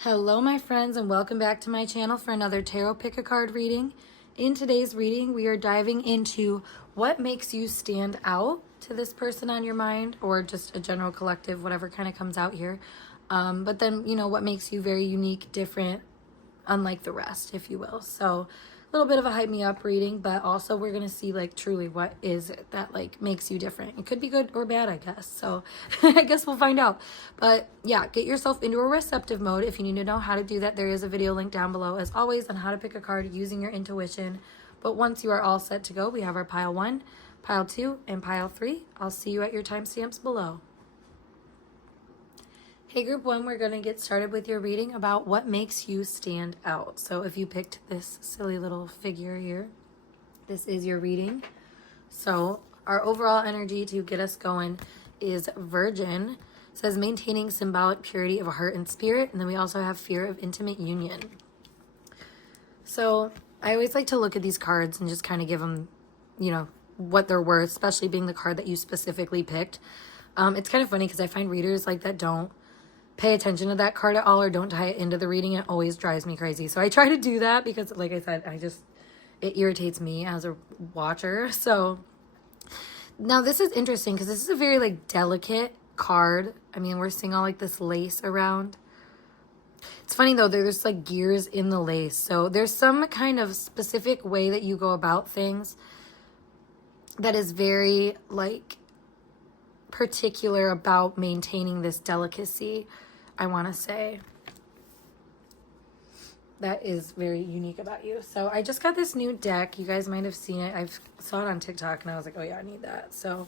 Hello my friends, and welcome back to my channel for another tarot pick a card reading. In today's reading we are diving into what makes you stand out to this person on your mind, or just a general collective, whatever kind of comes out here. But then, what makes you very unique, different, unlike the rest, if you will. So a little bit of a hype me up reading, but also we're gonna see truly what is it that makes you different. It could be good or bad, I guess. So I guess we'll find out. But yeah, get yourself into a receptive mode. If you need to know how to do that, there is a video link down below as always on how to pick a card using your intuition. But once you are all set to go, we have our pile 1, pile 2, and pile 3. I'll see you at your timestamps below. Hey group 1, we're going to get started with your reading about what makes you stand out. So if you picked this silly little figure here, this is your reading. So our overall energy to get us going is Virgin. It says maintaining symbolic purity of heart and spirit. And then we also have fear of intimate union. So I always like to look at these cards and just kind of give them, what they're worth, especially being the card that you specifically picked. It's kind of funny because I find readers that don't pay attention to that card at all or don't tie it into the reading. It always drives me crazy. So I try to do that because, like I said, it irritates me as a watcher. So now this is interesting because this is a very delicate card. I mean, we're seeing all this lace around. It's funny though, there's gears in the lace. So there's some kind of specific way that you go about things that is very particular about maintaining this delicacy, I want to say. That is very unique about you. So I just got this new deck. You guys might have seen it. I saw it on TikTok and I was like, oh yeah, I need that. So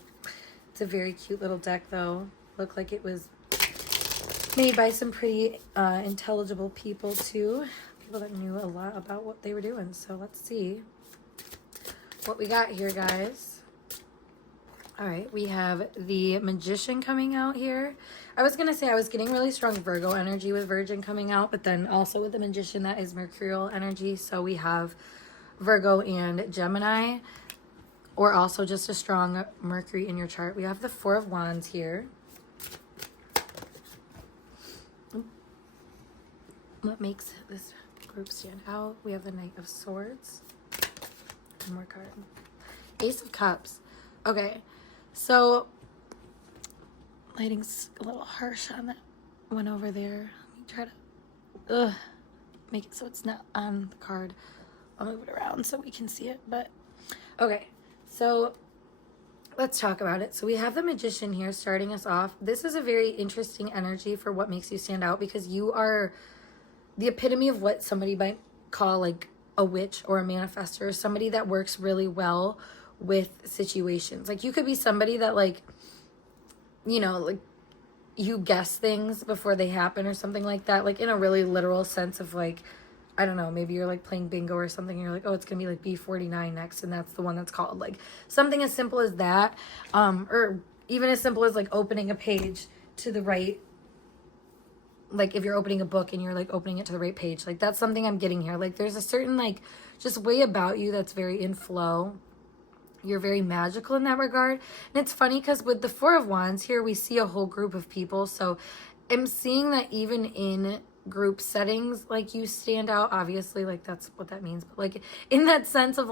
it's a very cute little deck though. Looked like it was made by some pretty intelligible people too. People that knew a lot about what they were doing. So let's see what we got here, guys. All right, we have the Magician coming out here. I was going to say I was getting really strong Virgo energy with Virgin coming out, but then also with the Magician, that is Mercurial energy. So we have Virgo and Gemini, or also just a strong Mercury in your chart. We have the Four of Wands here. What makes this group stand out? We have the Knight of Swords. One more card. Ace of Cups. Okay. So, lighting's a little harsh on that one over there. Let me try to make it so it's not on the card. I'll move it around so we can see it. But, okay. So, let's talk about it. So, we have the Magician here starting us off. This is a very interesting energy for what makes you stand out, because you are the epitome of what somebody might call a witch or a manifestor, somebody that works really well with situations. You could be somebody that you guess things before they happen or something like that, in a really literal sense of I don't know, maybe you're playing bingo or something and you're oh, it's gonna be B49 next, and that's the one that's called. Something as simple as that, or even as simple as opening a page to the right, if you're opening a book and you're opening it to the right page. That's something I'm getting here. There's a certain just way about you that's very in flow. You're very magical in that regard. And it's funny because with the Four of Wands here, we see a whole group of people. So I'm seeing that even in group settings, you stand out, obviously, that's what that means. But in that sense of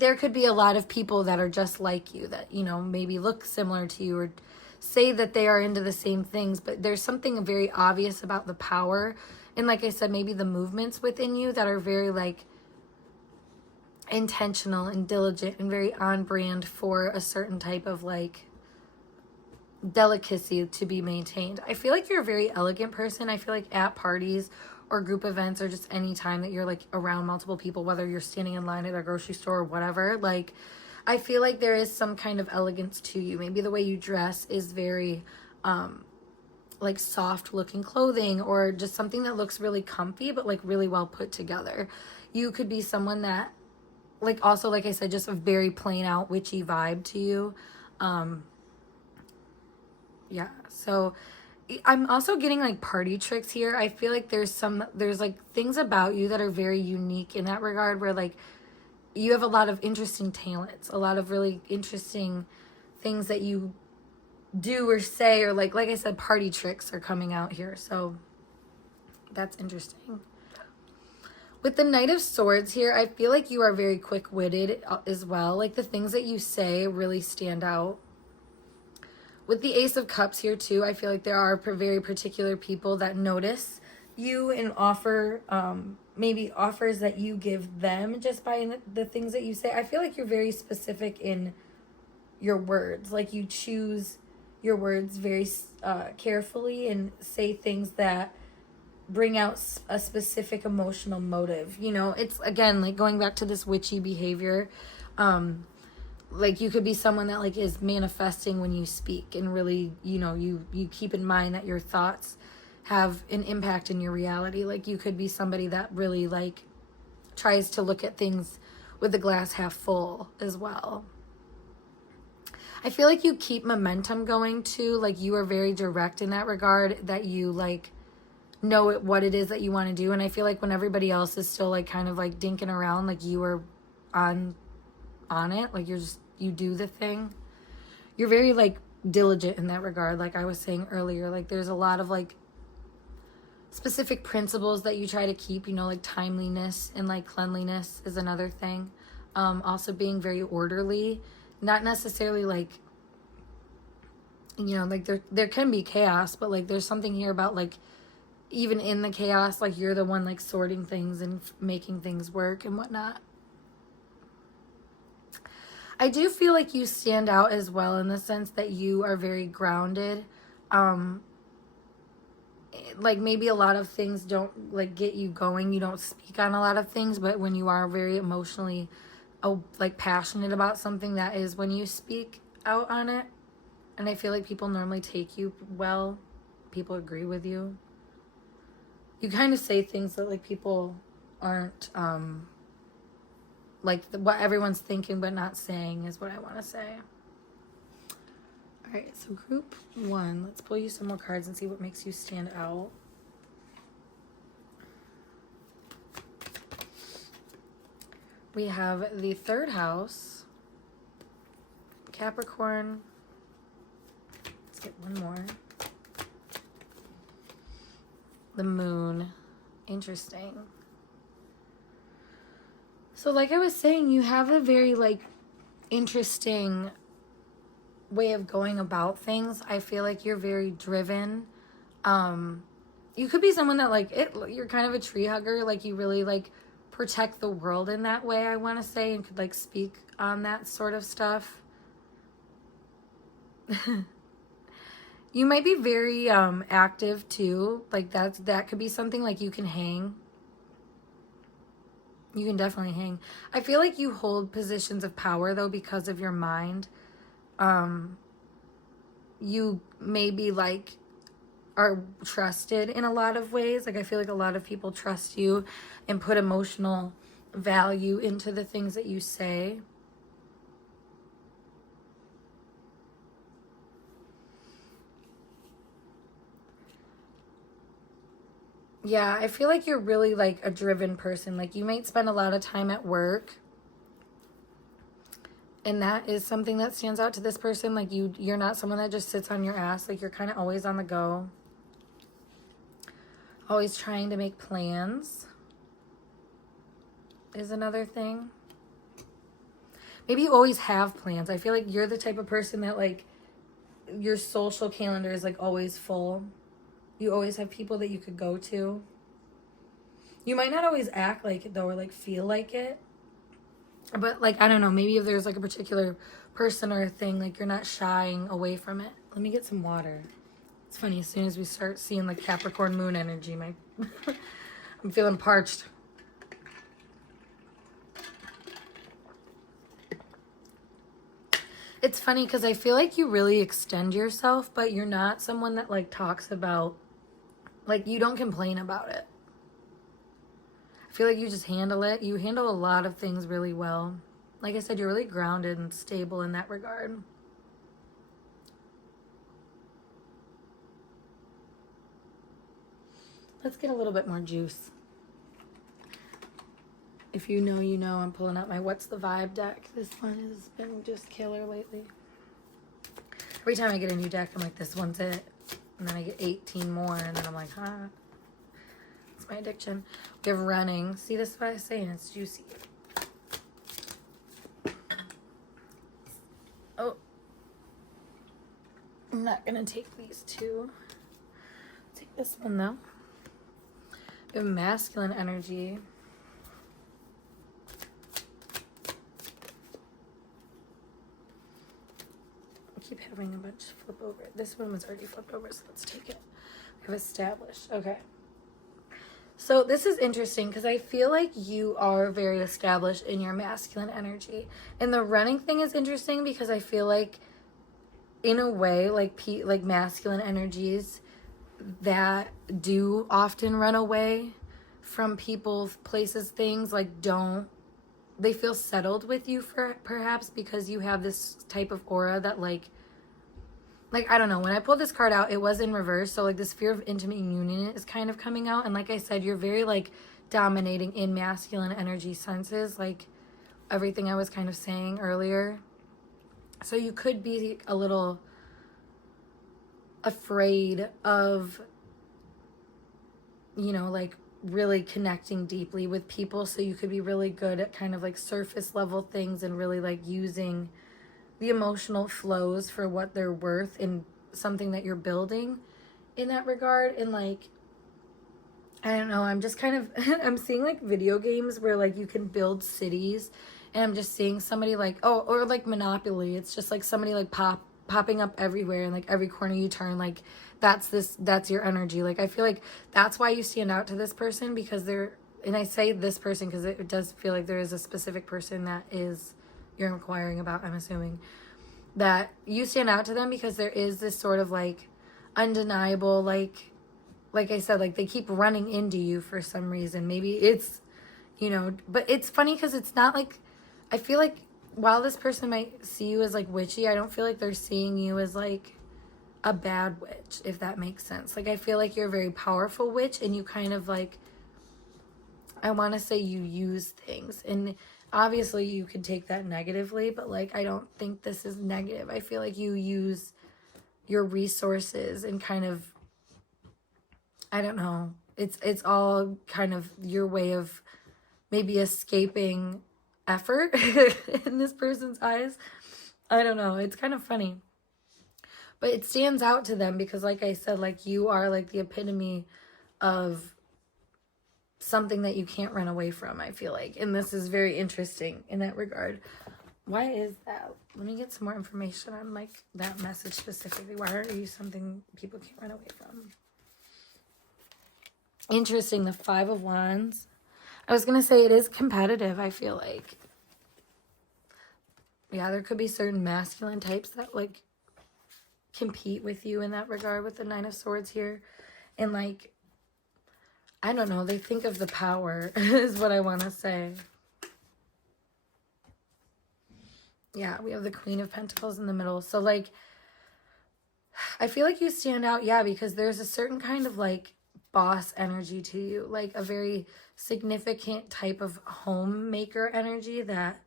there could be a lot of people that are just like you, that, maybe look similar to you or say that they are into the same things. But there's something very obvious about the power. And like I said, maybe the movements within you that are very intentional and diligent and very on brand for a certain type of delicacy to be maintained. I feel you're a very elegant person. I feel at parties or group events or just any time that you're around multiple people, whether you're standing in line at a grocery store or whatever, I feel there is some kind of elegance to you. Maybe the way you dress is very soft looking clothing, or just something that looks really comfy but really well put together. You could be someone that also, like I said, just a very plain out witchy vibe to you. Yeah, so I'm also getting party tricks here. I feel there's things about you that are very unique in that regard, where you have a lot of interesting talents, a lot of really interesting things that you do or say, or like I said, party tricks are coming out here. So That's interesting. With the Knight of Swords here, I feel like you are very quick-witted as well. Like, the things that you say really stand out. With the Ace of Cups here, too, I feel like there are very particular people that notice you and offer, maybe offers that you give them just by the things that you say. I feel like you're very specific in your words. Like, you choose your words very carefully and say things that bring out a specific emotional motive. You know, it's, again, like, going back to this witchy behavior. Like, you could be someone that, like, is manifesting when you speak, and really, you know, you keep in mind that your thoughts have an impact in your reality. Like, you could be somebody that really, like, tries to look at things with the glass half full as well. I feel like you keep momentum going too. Like, you are very direct in that regard, that you, like, know what it is that you want to do. And I feel like when everybody else is still, like, kind of, like, dinking around, like, you are on it. Like, you do the thing. You're very, like, diligent in that regard. Like I was saying earlier, like, there's a lot of, like, specific principles that you try to keep, you know, like timeliness and, like, cleanliness is another thing. Also being very orderly, not necessarily, like, you know, like, there can be chaos, but, like, there's something here about, like, even in the chaos, like, you're the one, like, sorting things and making things work and whatnot. I do feel like you stand out as well in the sense that you are very grounded. Like, maybe a lot of things don't, like, get you going. You don't speak on a lot of things, but when you are very emotionally, like, passionate about something, that is when you speak out on it. And I feel like people normally take you well. People agree with you. You kind of say things that, like, people aren't, like, what everyone's thinking but not saying is what I want to say. All right, so group 1, let's pull you some more cards and see what makes you stand out. We have the 3rd house, Capricorn. Let's get one more. The Moon. Interesting. So, like I was saying, you have a very, like, interesting way of going about things. I feel like you're very driven. You could be someone that, like, you're kind of a tree hugger. Like, you really, like, protect the world in that way, I want to say, and could, like, speak on that sort of stuff. You might be very active too. Like, that could be something. Like, you can hang. You can definitely hang. I feel like you hold positions of power though because of your mind. You maybe, like, are trusted in a lot of ways. Like, I feel like a lot of people trust you and put emotional value into the things that you say. Yeah, I feel like you're really, like, a driven person. Like, you might spend a lot of time at work. And that is something that stands out to this person. Like, you're not someone that just sits on your ass. Like, you're kind of always on the go. Always trying to make plans is another thing. Maybe you always have plans. I feel like you're the type of person that, like, your social calendar is, like, always full. You always have people that you could go to. You might not always act like it, though, or, like, feel like it. But, like, I don't know. Maybe if there's, like, a particular person or a thing, like, you're not shying away from it. Let me get some water. It's funny. As soon as we start seeing, like, Capricorn moon energy, I'm feeling parched. It's funny because I feel like you really extend yourself, but you're not someone that, like, talks about, like, you don't complain about it. I feel like you just handle it. You handle a lot of things really well. Like I said, you're really grounded and stable in that regard. Let's get a little bit more juice. If you know, you know. I'm pulling out my What's the Vibe deck. This one has been just killer lately. Every time I get a new deck, I'm like, this one's it. And then I get 18 more, and then I'm like, huh. my addiction. We have running. See, this is what I was saying. It's juicy. Oh. I'm not going to take these two. Take this one, though. We have masculine energy. I keep having a bunch flip over. This one was already flipped over, so let's take it. We have established. Okay. So this is interesting because I feel like you are very established in your masculine energy. And the running thing is interesting because I feel like, in a way, like masculine energies that do often run away from people, places, things, like they feel settled with you for perhaps because you have this type of aura that like I don't know, when I pulled this card out, it was in reverse, so like this fear of intimate union is kind of coming out. And like I said, you're very like dominating in masculine energy senses, like everything I was kind of saying earlier. So you could be a little afraid of, you know, like really connecting deeply with people. So you could be really good at kind of like surface level things and really like using the emotional flows for what they're worth in something that you're building in that regard. And like, I don't know, I'm just kind of, I'm seeing like video games where like you can build cities, and I'm just seeing somebody like, oh, or like Monopoly. It's just like somebody like popping up everywhere, and like every corner you turn, like that's your energy. Like I feel like that's why you stand out to this person, because and I say this person because it does feel like there is a specific person that is you're inquiring about, I'm assuming, that you stand out to them because there is this sort of like undeniable, like I said, like they keep running into you for some reason. Maybe it's, you know, but it's funny because it's not like, I feel like while this person might see you as like witchy, I don't feel like they're seeing you as like a bad witch, if that makes sense. Like I feel like you're a very powerful witch, and you kind of like, I want to say you use things, and obviously you could take that negatively, but like I don't think this is negative. I feel like you use your resources and kind of, I don't know, it's all kind of your way of maybe escaping effort in this person's eyes. I don't know, it's kind of funny, but it stands out to them because like I said, like you are like the epitome of something that you can't run away from, I feel like. And this is very interesting in that regard. Why is that? Let me get some more information on like that message specifically. Why are you something people can't run away from? Interesting, the 5 of Wands. I was going to say it is competitive, I feel like. Yeah, there could be certain masculine types that like compete with you in that regard with the 9 of Swords here. And like, I don't know, they think of the power is what I want to say. Yeah, we have the Queen of Pentacles in the middle. So like, I feel like you stand out, yeah, because there's a certain kind of like boss energy to you, like a very significant type of homemaker energy that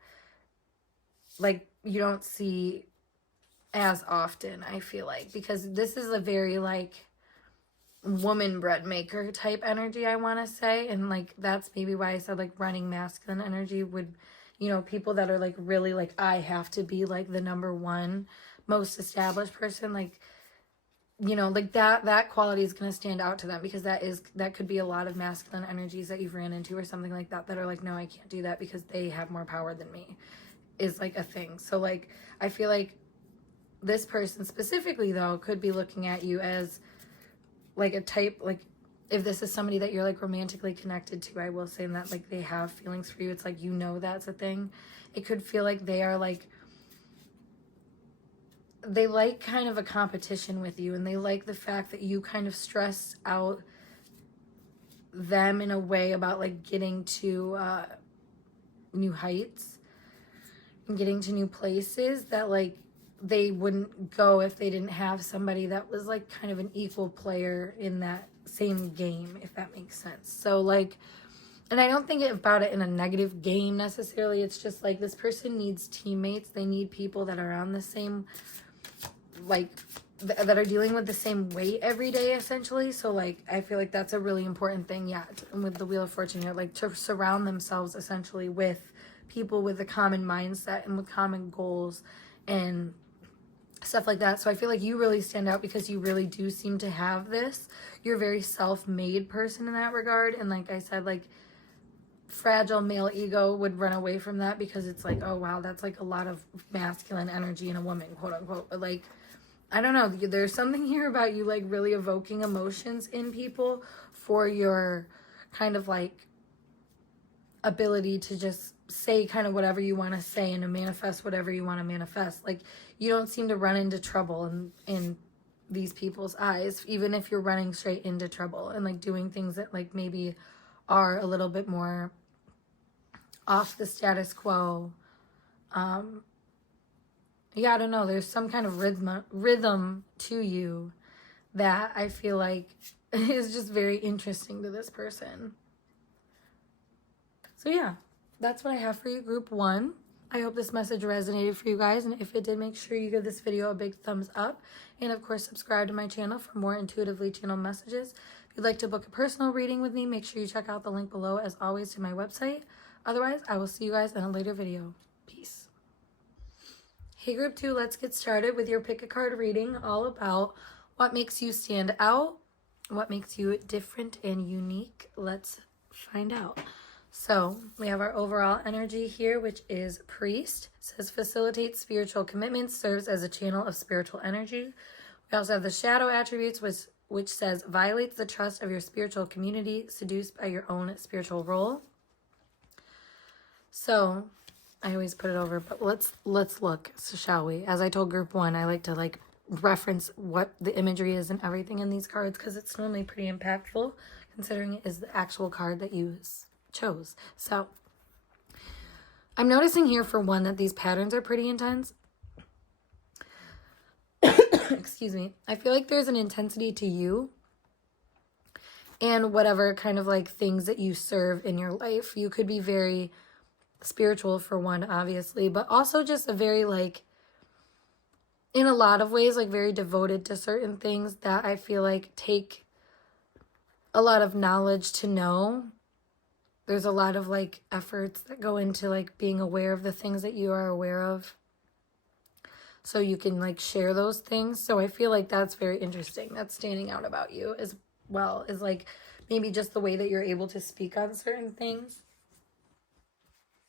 like you don't see as often, I feel like, because this is a very like woman bread maker type energy, I want to say. And like that's maybe why I said like running masculine energy would, you know, people that are like really like I have to be like the number one most established person, like, you know, like that quality is going to stand out to them, because that could be a lot of masculine energies that you've ran into or something like that are like, no, I can't do that because they have more power than me, is like a thing. So like I feel like this person specifically though could be looking at you as like a type, like if this is somebody that you're like romantically connected to, I will say that like they have feelings for you. It's like, you know, that's a thing. It could feel like they are like, they like kind of a competition with you, and they like the fact that you kind of stress out them in a way about like getting to new heights and getting to new places that like they wouldn't go if they didn't have somebody that was like kind of an equal player in that same game, if that makes sense. So like, and I don't think about it in a negative game necessarily. It's just like this person needs teammates. They need people that are on the same like that are dealing with the same weight every day, essentially. So like I feel like that's a really important thing, yeah, with the Wheel of Fortune here, like to surround themselves essentially with people with a common mindset and with common goals and stuff like that. So I feel like you really stand out because you really do seem to have this. You're a very self-made person in that regard, and like I said, like fragile male ego would run away from that because it's like, oh wow, that's like a lot of masculine energy in a woman, quote unquote. But like, I don't know, there's something here about you like really evoking emotions in people for your kind of like ability to just say kind of whatever you want to say and to manifest whatever you want to manifest. Like, you don't seem to run into trouble in these people's eyes, even if you're running straight into trouble and like doing things that like maybe are a little bit more off the status quo. Yeah, I don't know. There's some kind of rhythm to you that I feel like is just very interesting to this person. So yeah, that's what I have for you, group 1. I hope this message resonated for you guys, and if it did, make sure you give this video a big thumbs up, and of course subscribe to my channel for more intuitively channeled messages. If you'd like to book a personal reading with me, make sure you check out the link below, as always, to my website. Otherwise, I will see you guys in a later video. Peace. Hey group 2, let's get started with your pick a card reading, all about what makes you stand out, what makes you different and unique. Let's find out. So we have our overall energy here, which is Priest. It says facilitates spiritual commitments, serves as a channel of spiritual energy. We also have the Shadow attributes, which says violates the trust of your spiritual community, seduced by your own spiritual role. So I always put it over, but let's look, so shall we? As I told group 1, I like to like reference what the imagery is and everything in these cards, because it's normally pretty impactful considering it is the actual card that you chose. So I'm noticing here, for one, that these patterns are pretty intense. Excuse me. I feel like there's an intensity to you and whatever kind of like things that you serve in your life. You could be very spiritual, for one, obviously, but also just a very like, in a lot of ways, like very devoted to certain things that I feel like take a lot of knowledge to know. There's a lot of like efforts that go into like being aware of the things that you are aware of, so you can like share those things. So I feel like that's very interesting. That's standing out about you, as well as like maybe just the way that you're able to speak on certain things.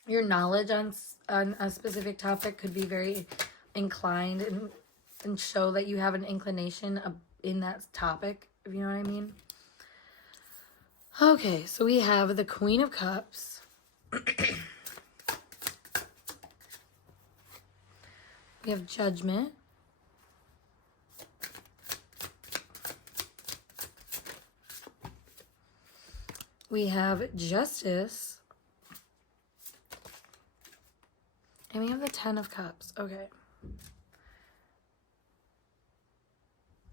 Your knowledge on a specific topic could be very inclined and show that you have an inclination in that topic, if you know what I mean. Okay, so we have the Queen of Cups. We have Judgment. We have Justice. And we have the 10 of Cups. Okay.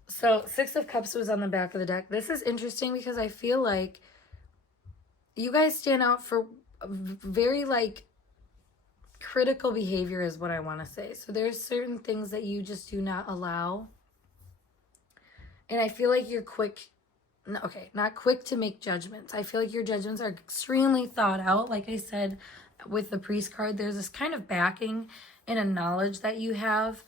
So 6 of Cups was on the back of the deck. This is interesting because I feel like you guys stand out for very like critical behavior, is what I want to say. So there's certain things that you just do not allow. And I feel like you're quick. Okay, not quick to make judgments. I feel like your judgments are extremely thought out. Like I said, with the Priest card, there's this kind of backing and a knowledge that you have,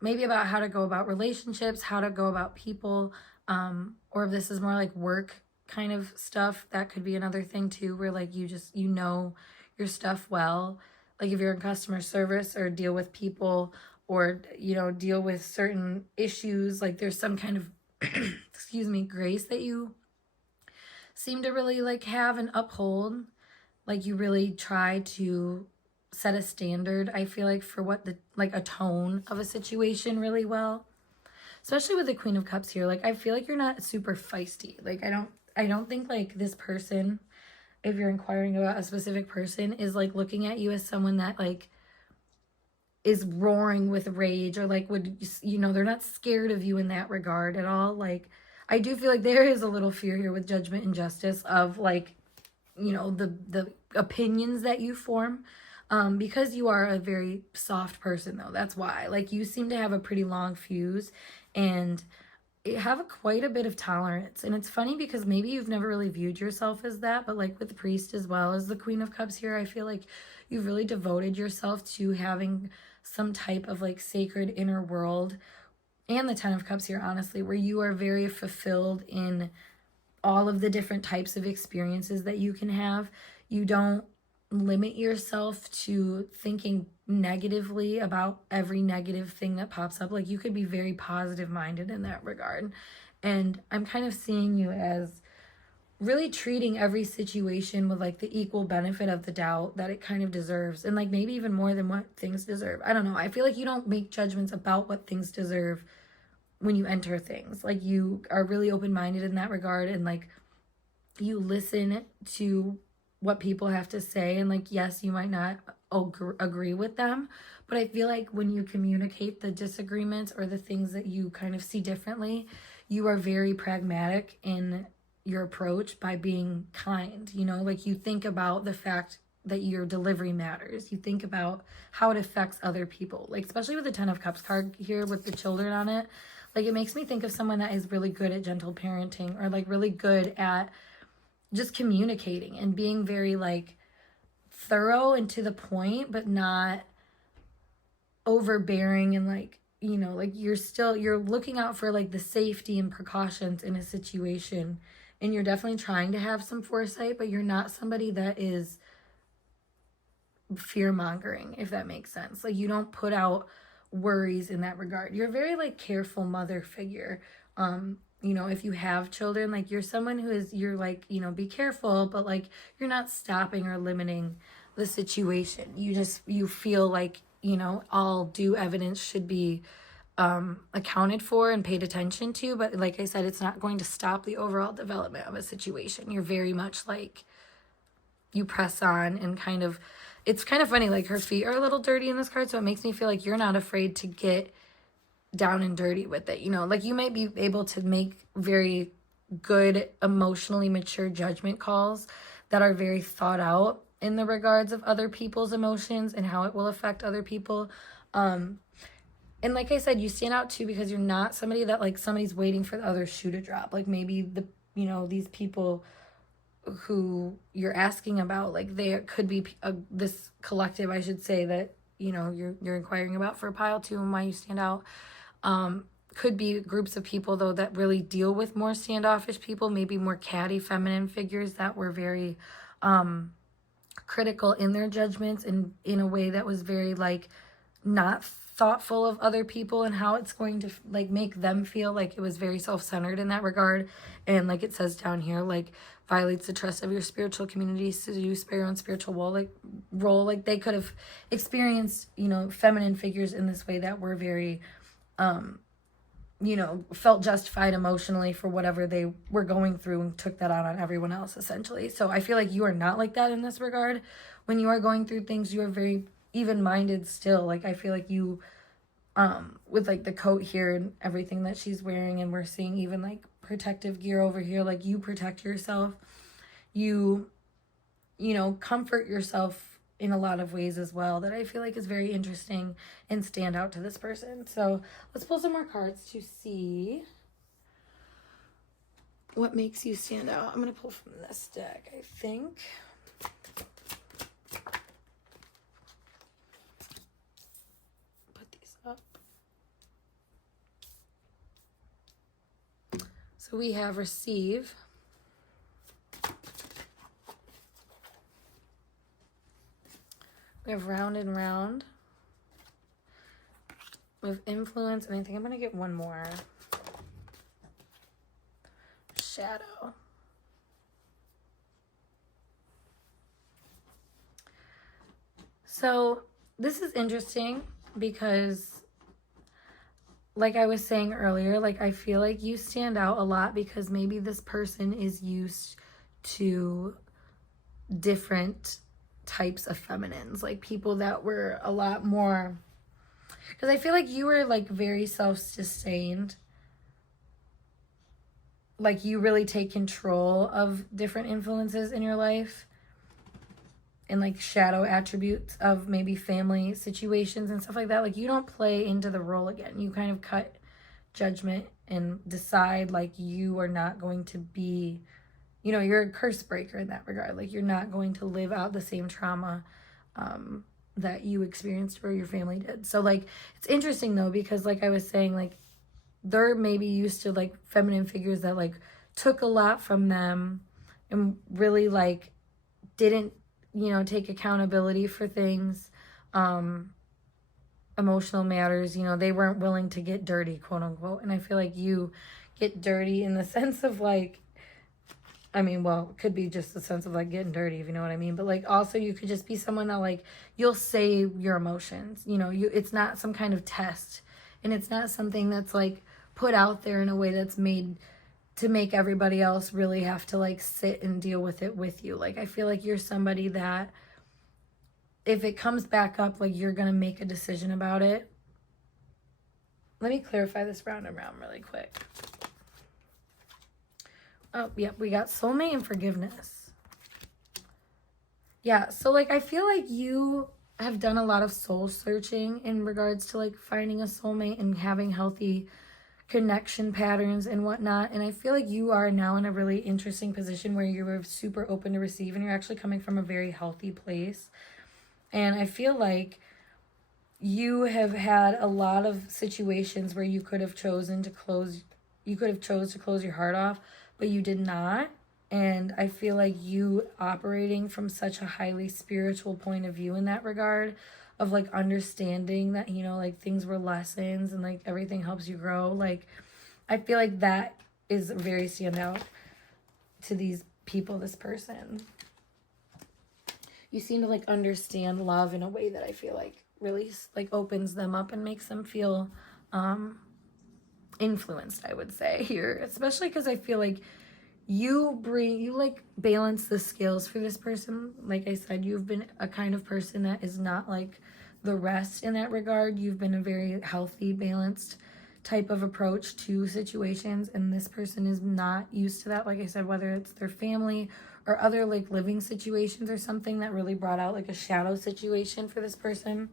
maybe about how to go about relationships, how to go about people, or if this is more like work kind of stuff, that could be another thing too, where like you know your stuff well. Like if you're in customer service or deal with people, or deal with certain issues, like there's some kind of excuse me, grace that you seem to really like have and uphold. Like you really try to set a standard, I feel like, for what like a tone of a situation really well. Especially with the Queen of Cups here. Like I feel like you're not super feisty. Like I don't think like this person, if you're inquiring about a specific person, is like looking at you as someone that like is roaring with rage, or like would, they're not scared of you in that regard at all. Like I do feel like there is a little fear here with Judgment and Justice of like, the opinions that you form. Because you are a very soft person, though. That's why. Like, you seem to have a pretty long fuse and have quite a bit of tolerance. And it's funny because maybe you've never really viewed yourself as that, but like with the priest as well as the Queen of Cups here, I feel like you've really devoted yourself to having some type of like sacred inner world, and the Ten of Cups here, honestly, where you are very fulfilled in all of the different types of experiences that you can have. You don't limit yourself to thinking negatively about every negative thing that pops up. Like, you could be very positive minded in that regard. And I'm kind of seeing you as really treating every situation with like the equal benefit of the doubt that it kind of deserves, and like maybe even more than what things deserve. I don't know. I feel like you don't make judgments about what things deserve when you enter things. Like, you are really open-minded in that regard, and like you listen to what people have to say, and like, yes, you might not agree with them, but I feel like when you communicate the disagreements or the things that you kind of see differently, you are very pragmatic in your approach by being kind. Like, you think about the fact that your delivery matters. You think about how it affects other people, like especially with the Ten of Cups card here with the children on it. Like, it makes me think of someone that is really good at gentle parenting, or like really good at just communicating and being very like thorough and to the point, but not overbearing, and like, like you're looking out for like the safety and precautions in a situation, and you're definitely trying to have some foresight, but you're not somebody that is fear mongering, if that makes sense. Like, you don't put out worries in that regard. You're a very like careful mother figure. If you have children, like, you're someone you're like, be careful, but like, you're not stopping or limiting the situation. You feel like, all due evidence should be accounted for and paid attention to, but like I said, it's not going to stop the overall development of a situation. You're very much like, you press on, and kind of, it's kind of funny, like her feet are a little dirty in this card, so it makes me feel like you're not afraid to get down and dirty with it. Like, you might be able to make very good, emotionally mature judgment calls that are very thought out in the regards of other people's emotions and how it will affect other people. And like I said, you stand out too because you're not somebody that like somebody's waiting for the other shoe to drop. Like, maybe these people who you're asking about, like, there could be this collective, I should say, that you're inquiring about for pile 2 and why you stand out. Could be groups of people, though, that really deal with more standoffish people, maybe more catty feminine figures that were very critical in their judgments, and in a way that was very like not thoughtful of other people and how it's going to like make them feel. Like, it was very self-centered in that regard, and like it says down here, like, violates the trust of your spiritual community, seduced by your own spiritual role. Like, they could have experienced feminine figures in this way that were very felt justified emotionally for whatever they were going through, and took that out on everyone else, essentially. So I feel like you are not like that in this regard. When you are going through things, you are very even-minded still. Like, I feel like you, with like the coat here and everything that she's wearing, and we're seeing even like protective gear over here, like, you protect yourself. You comfort yourself in a lot of ways as well, that I feel like is very interesting and stand out to this person. So let's pull some more cards to see what makes you stand out. I'm going to pull from this deck, I think. Put these up. So we have receive, we have round and round, we have influence, and I think I'm going to get one more. Shadow. So this is interesting because, like I was saying earlier, like, I feel like you stand out a lot because maybe this person is used to different types of feminines, like people that were a lot more, because I feel like you were like very self-sustained, like you really take control of different influences in your life, and like shadow attributes of maybe family situations and stuff like that. Like you don't play into the role again. You kind of cut judgment and decide like you are not going to be, you know, you're a curse breaker in that regard. Like you're not going to live out the same trauma that you experienced or your family did. So like it's interesting though, because like I was saying, like they're maybe used to like feminine figures that like took a lot from them and really like didn't, you know, take accountability for things, emotional matters. You know, they weren't willing to get dirty, quote unquote. And I feel like you get dirty in the sense of like, I mean, well, it could be just the sense of like getting dirty, if you know what I mean. But like also you could just be someone that like you'll say your emotions. You know, it's not some kind of test, and it's not something that's like put out there in a way that's made to make everybody else really have to like sit and deal with it with you. Like I feel like you're somebody that if it comes back up, like you're gonna make a decision about it. Let me clarify this round and round really quick. Oh, yep, we got soulmate and forgiveness. Yeah, so like I feel like you have done a lot of soul searching in regards to like finding a soulmate and having healthy connection patterns and whatnot. And I feel like you are now in a really interesting position where you're super open to receive and you're actually coming from a very healthy place. And I feel like you have had a lot of situations where you could have chosen to close your heart off, but you did not. And I feel like you operating from such a highly spiritual point of view in that regard of like understanding that, you know, like things were lessons and like everything helps you grow. Like I feel like that is very standout to these people, this person. You seem to like understand love in a way that I feel like really like opens them up and makes them feel influenced, I would say here, especially because I feel like you like balance the scales for this person. Like I said, you've been a kind of person that is not like the rest in that regard. You've been a very healthy, balanced type of approach to situations, and this person is not used to that. Like I said, whether it's their family or other like living situations or something that really brought out like a shadow situation for this person.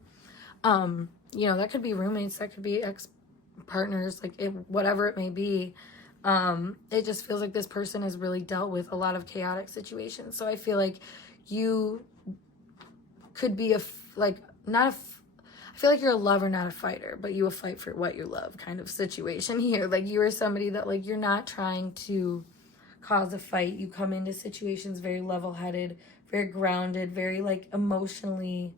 You know, that could be roommates, that could be ex-partners, like whatever it may be. It just feels like this person has really dealt with a lot of chaotic situations. So I feel like you could be I feel like you're a lover, not a fighter, but you will fight for what you love kind of situation here. Like you are somebody that like, you're not trying to cause a fight. You come into situations very level-headed, very grounded, very like emotionally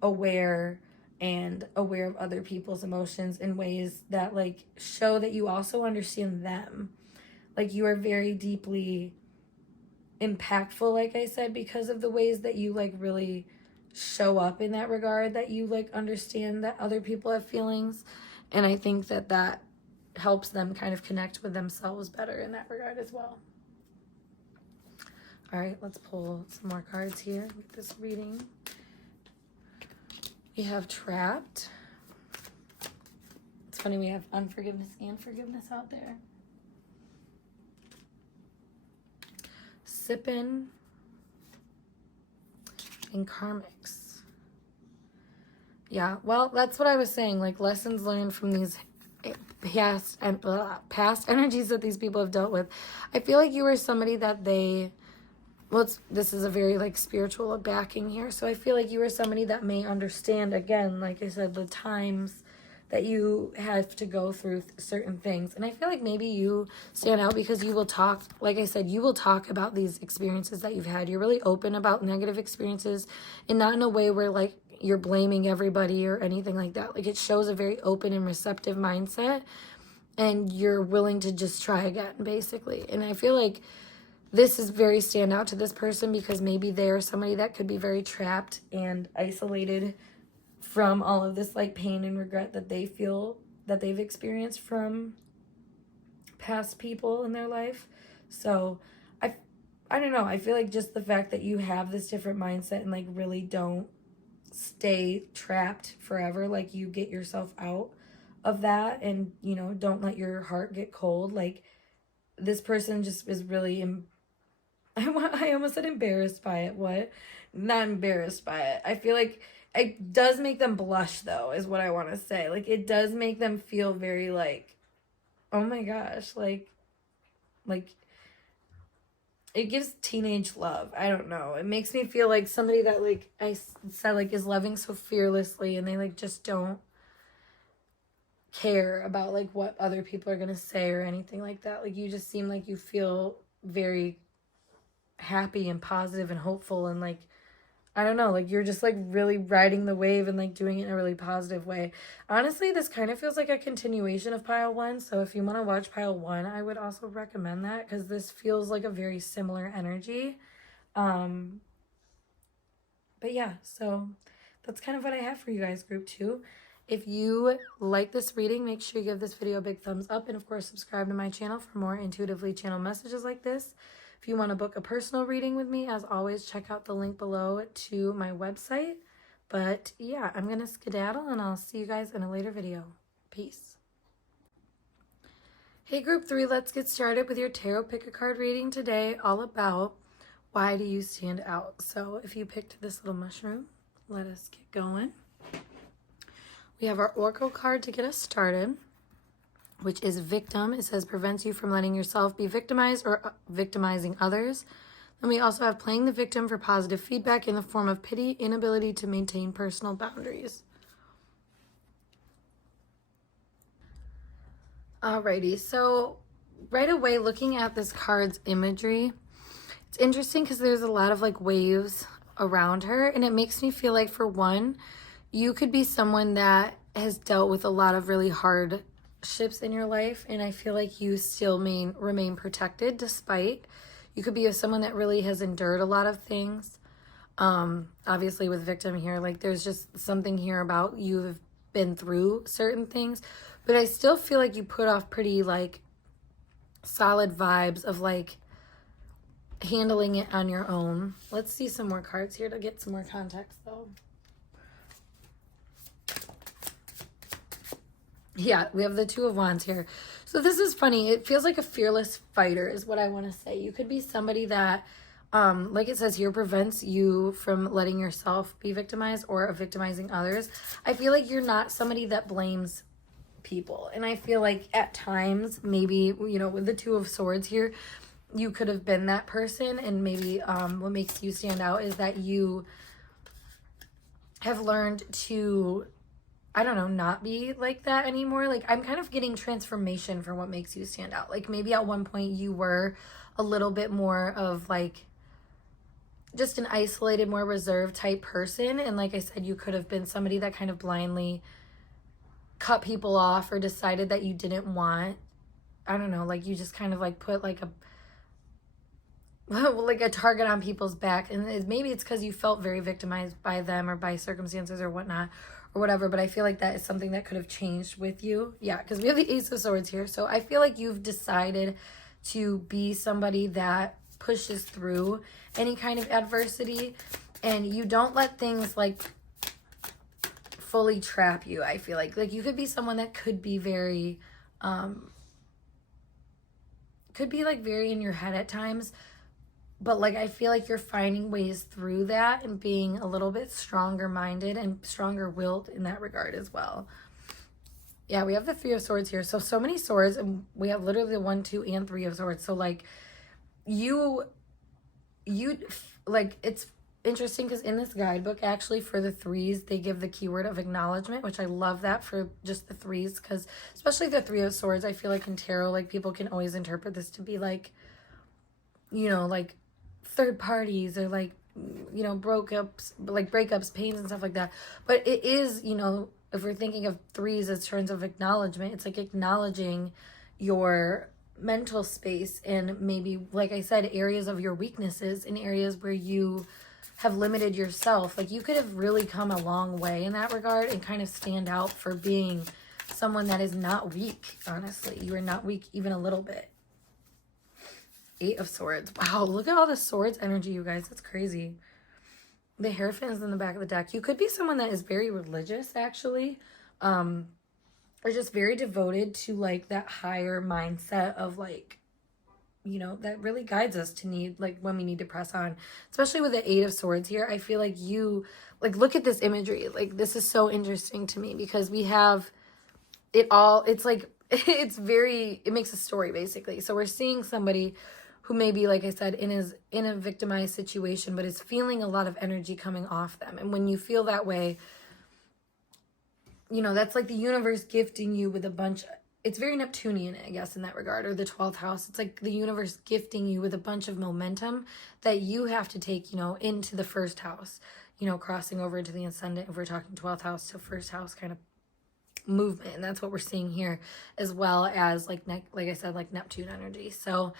aware and aware of other people's emotions in ways that like show that you also understand them. Like you are very deeply impactful, like I said, because of the ways that you like really show up in that regard, that you like understand that other people have feelings. And I think that that helps them kind of connect with themselves better in that regard as well. All right, let's pull some more cards here with this reading. We have trapped. It's funny, we have unforgiveness and forgiveness out there. Sippin' and karmics. Yeah, well, that's what I was saying. Like lessons learned from these past energies that these people have dealt with. I feel like you are somebody that this is a very like spiritual backing here. So I feel like you are somebody that may understand, again, like I said, the times that you have to go through certain things. And I feel like maybe you stand out because you will talk, like I said, you will talk about these experiences that you've had. You're really open about negative experiences, and not in a way where like you're blaming everybody or anything like that. Like it shows a very open and receptive mindset, and you're willing to just try again, basically. And I feel like this is very standout to this person because maybe they're somebody that could be very trapped and isolated from all of this like pain and regret that they feel that they've experienced from past people in their life. So I don't know. I feel like just the fact that you have this different mindset and like really don't stay trapped forever, like you get yourself out of that and, you know, don't let your heart get cold. Like this person just is really I almost said embarrassed by it. What? Not embarrassed by it. I feel like it does make them blush, though, is what I want to say. Like, it does make them feel very, like, oh my gosh, like, it gives teenage love. I don't know. It makes me feel like somebody that, like I said, like, is loving so fearlessly, and they, like, just don't care about, like, what other people are gonna say or anything like that. Like, you just seem like you feel very happy and positive and hopeful, and, like, I don't know, like, you're just, like, really riding the wave and, like, doing it in a really positive way. Honestly, this kind of feels like a continuation of pile 1, so if you want to watch pile 1, I would also recommend that, because this feels like a very similar energy. But yeah, so that's kind of what I have for you guys, group 2. If you like this reading, make sure you give this video a big thumbs up, and of course subscribe to my channel for more intuitively channeled messages like this. If you want to book a personal reading with me, as always, check out the link below to my website. But yeah, I'm going to skedaddle, and I'll see you guys in a later video. Peace. Hey group 3, let's get started with your tarot pick a card reading today, all about why do you stand out. So if you picked this little mushroom, let us get going. We have our Oracle card to get us started, which is victim. It says prevents you from letting yourself be victimized or victimizing others. Then we also have playing the victim for positive feedback in the form of pity, inability to maintain personal boundaries. Alrighty, so right away looking at this card's imagery, it's interesting because there's a lot of like waves around her, and it makes me feel like, for one, you could be someone that has dealt with a lot of really hard ships in your life, and I feel like you still remain protected despite. You could be someone that really has endured a lot of things. Obviously with victim here, like, there's just something here about you've been through certain things, but I still feel like you put off pretty like solid vibes of like handling it on your own. Let's see some more cards here to get some more context though. Yeah, we have the Two of Wands here. So this is funny. It feels like a fearless fighter is what I want to say. You could be somebody that, like it says here, prevents you from letting yourself be victimized or of victimizing others. I feel like you're not somebody that blames people. And I feel like at times, maybe, you know, with the Two of Swords here, you could have been that person. And maybe what makes you stand out is that you have learned to, I don't know, not be like that anymore. Like, I'm kind of getting transformation for what makes you stand out. Like, maybe at one point you were a little bit more of like just an isolated, more reserved type person. And like I said, you could have been somebody that kind of blindly cut people off or decided that you didn't want, I don't know, like you just kind of like put like a like a target on people's back. And maybe it's because you felt very victimized by them or by circumstances or whatnot or whatever, but I feel like that is something that could have changed with you. Yeah, because we have the Ace of Swords here. So I feel like you've decided to be somebody that pushes through any kind of adversity, and you don't let things like fully trap you. I feel like you could be someone that could be very very in your head at times, but like I feel like you're finding ways through that and being a little bit stronger minded and stronger willed in that regard as well. Yeah, we have the Three of Swords here. So many swords, and we have literally the 1, 2, and 3 of Swords. So like you like, it's interesting because in this guidebook, actually, for the 3s, they give the keyword of acknowledgement, which I love that for just the 3s, because especially the 3 of Swords, I feel like in tarot, like, people can always interpret this to be like, you know, like third parties or like, you know, breakups, pains and stuff like that. But it is, you know, if we're thinking of 3s as terms of acknowledgement, it's like acknowledging your mental space and maybe, like I said, areas of your weaknesses and areas where you have limited yourself. Like, you could have really come a long way in that regard and kind of stand out for being someone that is not weak. Honestly, you are not weak even a little bit. 8 of Swords. Wow, look at all the swords energy, you guys. That's crazy. The Hierophant is in the back of the deck. You could be someone that is very religious, actually, or just very devoted to like that higher mindset of like you know, that really guides us to need, like, when we need to press on, especially with the Eight of Swords here. I feel like you, like, look at this imagery. Like, this is so interesting to me because we have it all, it's like, it makes a story basically. So we're seeing somebody who may be, like I said, in a victimized situation, but is feeling a lot of energy coming off them. And when you feel that way, you know, that's like the universe gifting you with a bunch. It's very Neptunian, I guess, in that regard, or the 12th house. It's like the universe gifting you with a bunch of momentum that you have to take, you know, into the first house, you know, crossing over into the ascendant, if we're talking 12th house to first house kind of movement. And that's what we're seeing here, as well as like I said, like Neptune energy. So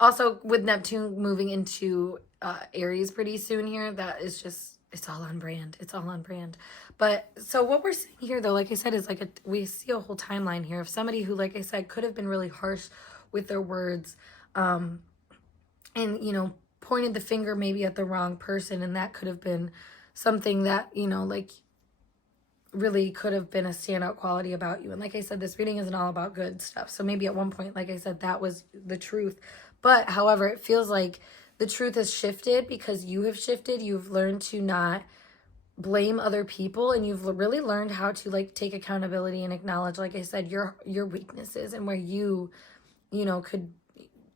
also with Neptune moving into Aries pretty soon here, that is just, it's all on brand. It's all on brand. But so what we're seeing here, though, like I said, is like we see a whole timeline here of somebody who, like I said, could have been really harsh with their words, and, you know, pointed the finger maybe at the wrong person. And that could have been something that, you know, like really could have been a standout quality about you. And like I said, this reading isn't all about good stuff. So maybe at one point, like I said, that was the truth. But however, it feels like the truth has shifted because you have shifted. You've learned to not blame other people, and you've really learned how to like take accountability and acknowledge, like I said, your weaknesses and where you know, could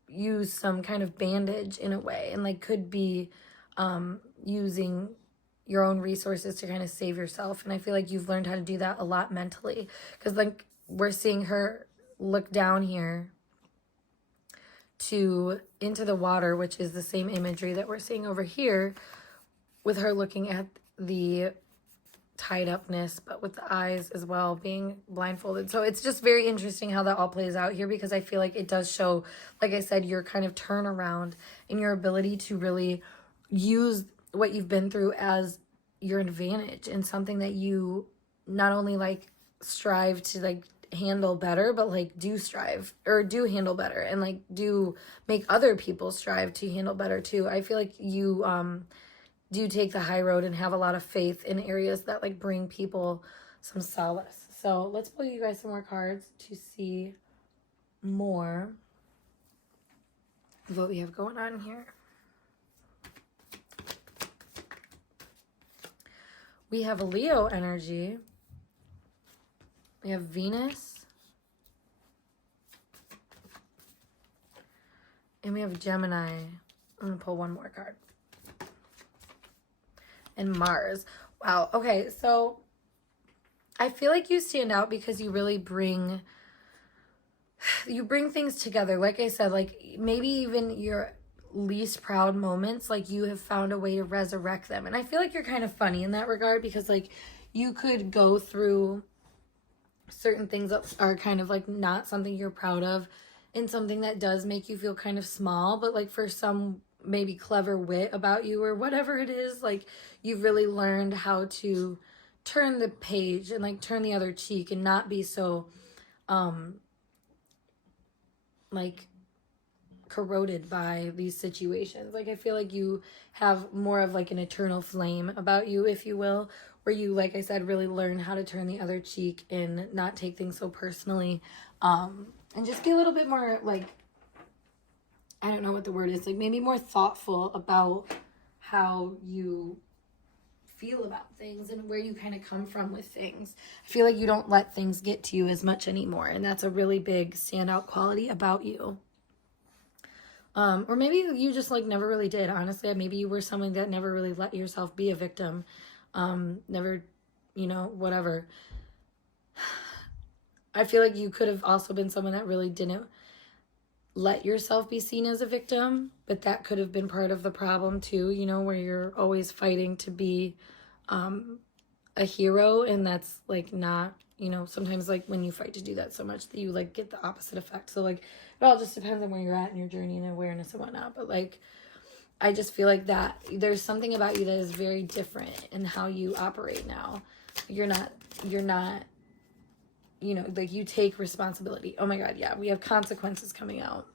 use some kind of bandage in a way, and like could be using your own resources to kind of save yourself. And I feel like you've learned how to do that a lot mentally, because like we're seeing her look down here to into the water, which is the same imagery that we're seeing over here with her looking at the tied upness, but with the eyes as well being blindfolded. So it's just very interesting how that all plays out here, because I feel like it does show, like I said, your kind of turnaround and your ability to really use what you've been through as your advantage, and something that you not only like strive to like handle better, but like do strive or do handle better, and like do make other people strive to handle better too. I feel like you do take the high road and have a lot of faith in areas that like bring people some solace. So let's pull you guys some more cards to see more of what we have going on here. We have Leo energy. We have Venus. And we have Gemini. I'm going to pull one more card. And Mars. Wow. Okay, so I feel like you stand out because you really bring things together. Like I said, like maybe even your least proud moments, like you have found a way to resurrect them. And I feel like you're kind of funny in that regard, because like you could go through certain things that are kind of like not something you're proud of, and something that does make you feel kind of small, but like for some maybe clever wit about you or whatever it is, like you've really learned how to turn the page and like turn the other cheek and not be so like corroded by these situations. Like I feel like you have more of like an eternal flame about you, if you will, where you, like I said, really learn how to turn the other cheek and not take things so personally, and just be a little bit more like, I don't know what the word is, like maybe more thoughtful about how you feel about things and where you kind of come from with things. I feel like you don't let things get to you as much anymore, and that's a really big standout quality about you. Or maybe you just like never really did, honestly. Maybe you were someone that never really let yourself be a victim. Never, you know, whatever. I feel like you could have also been someone that really didn't let yourself be seen as a victim, but that could have been part of the problem too, you know, where you're always fighting to be a hero, and that's like not, you know, sometimes like when you fight to do that so much that you like get the opposite effect. So like it all just depends on where you're at in your journey and awareness and whatnot. But like I just feel like that there's something about you that is very different in how you operate now. You're not, you know, like you take responsibility. Oh my God, yeah, we have consequences coming out.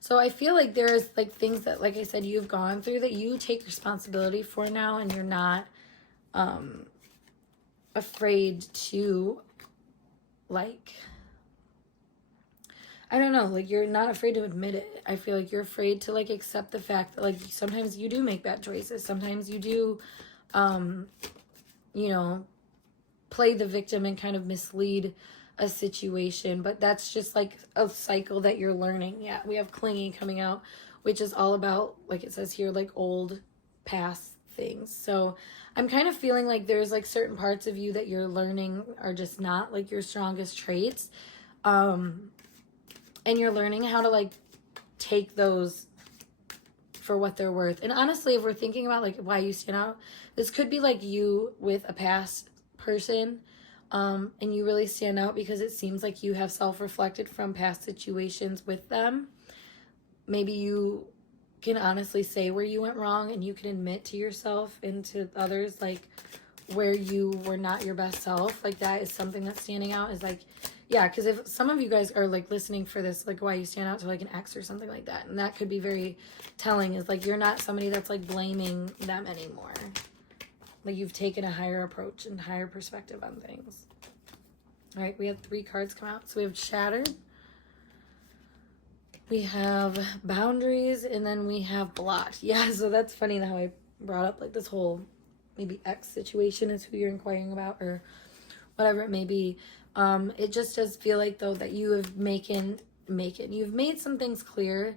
So I feel like there's like things that, like I said, you've gone through that you take responsibility for now, and you're not afraid to like, I don't know, like, you're not afraid to admit it. I feel like you're afraid to, like, accept the fact that, like, sometimes you do make bad choices. Sometimes you do, you know, play the victim and kind of mislead a situation. But that's just, like, a cycle that you're learning. Yeah, we have clingy coming out, which is all about, like it says here, like, old past things. So I'm kind of feeling like there's, like, certain parts of you that you're learning are just not, like, your strongest traits. And you're learning how to, like, take those for what they're worth. And honestly, if we're thinking about, like, why you stand out, this could be, like, you with a past person, and you really stand out because it seems like you have self-reflected from past situations with them. Maybe you can honestly say where you went wrong, and you can admit to yourself and to others, like, where you were not your best self. Like, that is something that's standing out, is like, yeah, because if some of you guys are, like, listening for this, like, why you stand out to, like, an ex or something like that, and that could be very telling, is, like, you're not somebody that's, like, blaming them anymore. Like, you've taken a higher approach and higher perspective on things. All right, we have 3 cards come out. So we have Shattered, we have Boundaries, and then we have Blocked. Yeah, so that's funny how I brought up, like, this whole maybe ex situation is who you're inquiring about, or whatever it may be. It just does feel like, though, that you have you've made some things clear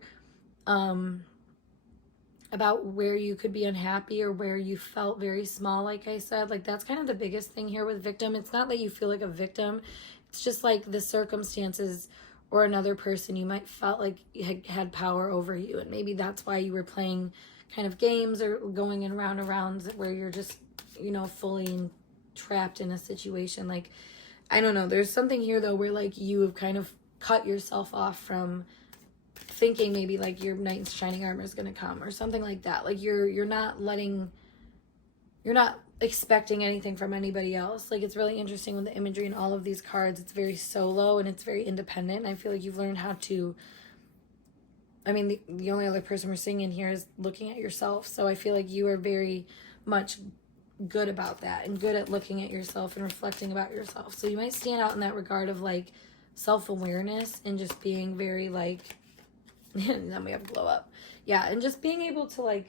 about where you could be unhappy or where you felt very small. Like I said, like, that's kind of the biggest thing here with victim. It's not that you feel like a victim. It's just like the circumstances or another person you might felt like had power over you. And maybe that's why you were playing kind of games or going in round and rounds where you're just, you know, fully trapped in a situation. Like, I don't know. There's something here, though, where, like, you have kind of cut yourself off from thinking maybe, like, your knight in shining armor is going to come or something like that. Like, you're not expecting anything from anybody else. Like, it's really interesting with the imagery in all of these cards. It's very solo and it's very independent. And I feel like you've learned how to, I mean, the only other person we're seeing in here is looking at yourself. So I feel like you are very much good about that and good at looking at yourself and reflecting about yourself. So you might stand out in that regard of, like, self-awareness and just being very, like, and then we have Glow Up. Yeah, and just being able to, like,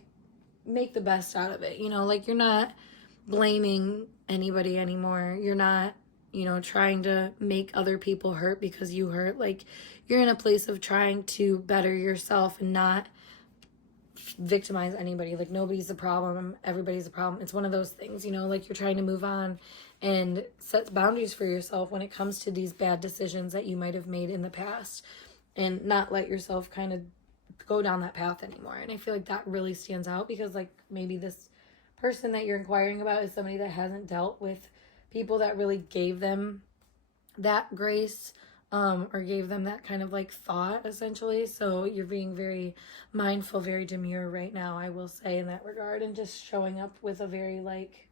make the best out of it. You know, like, you're not blaming anybody anymore. You're not, you know, trying to make other people hurt because you hurt. Like, you're in a place of trying to better yourself and not victimize anybody. Like, nobody's the problem, everybody's the problem. It's one of those things, you know, like, you're trying to move on and set boundaries for yourself when it comes to these bad decisions that you might have made in the past, and not let yourself kind of go down that path anymore. And I feel like that really stands out because, like, maybe this person that you're inquiring about is somebody that hasn't dealt with people that really gave them that grace, or gave them that kind of, like, thought, essentially. So you're being very mindful, very demure right now, I will say, in that regard, and just showing up with a very, like,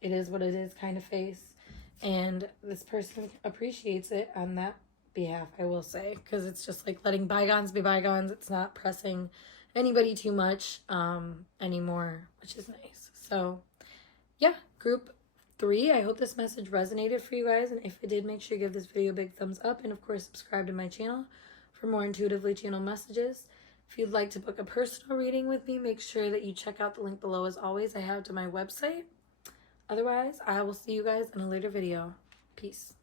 it is what it is kind of face. And this person appreciates it on that behalf, I will say, because it's just, like, letting bygones be bygones. It's not pressing anybody too much anymore, which is nice. So yeah, group 3, I hope this message resonated for you guys, and if it did, make sure you give this video a big thumbs up, and of course subscribe to my channel for more intuitively channeled messages. If you'd like to book a personal reading with me, make sure that you check out the link below. As always, I have to my website. Otherwise, I will see you guys in a later video. Peace.